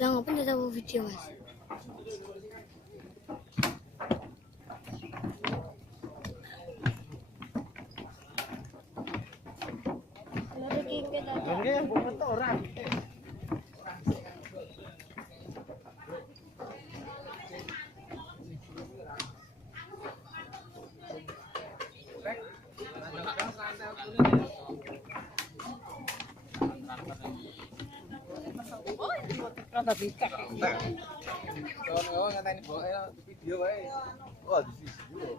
Lah ngapain dia tahu video mas? Rada dicek. Kalau ngateni boke video wae. Wah, di sini.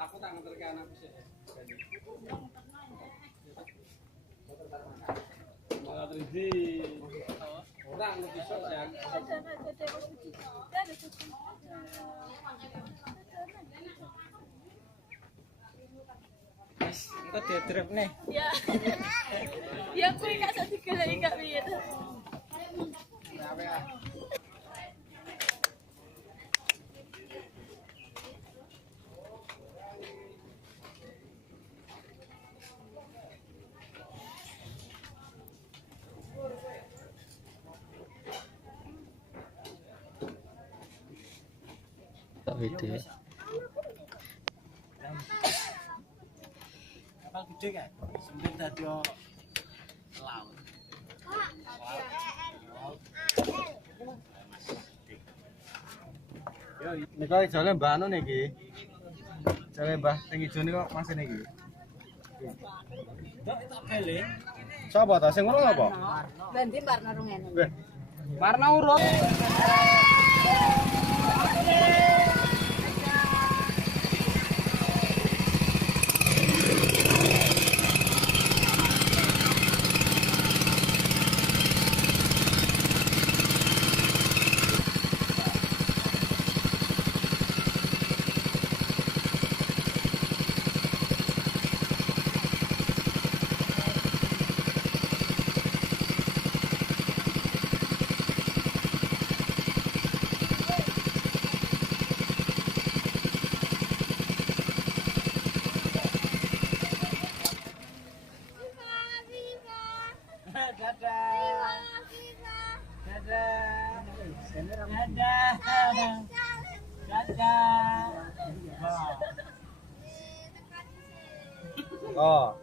Aku tak ngeterke anakku sih. Orang lebih sok ya. Kita dia trip nih. Ya. Ya kuwi gak sak digeleki gak piye. Tak video. Kapal gede kan? Sempit dadi laut. Yo, nika jale Mbah anu niki. Jale Mbah sing ijo niku masih niki. Dok tak beli. Sapa ta sing ngono apa? Nanti Barna rungene. Weh, Warna urut. oh.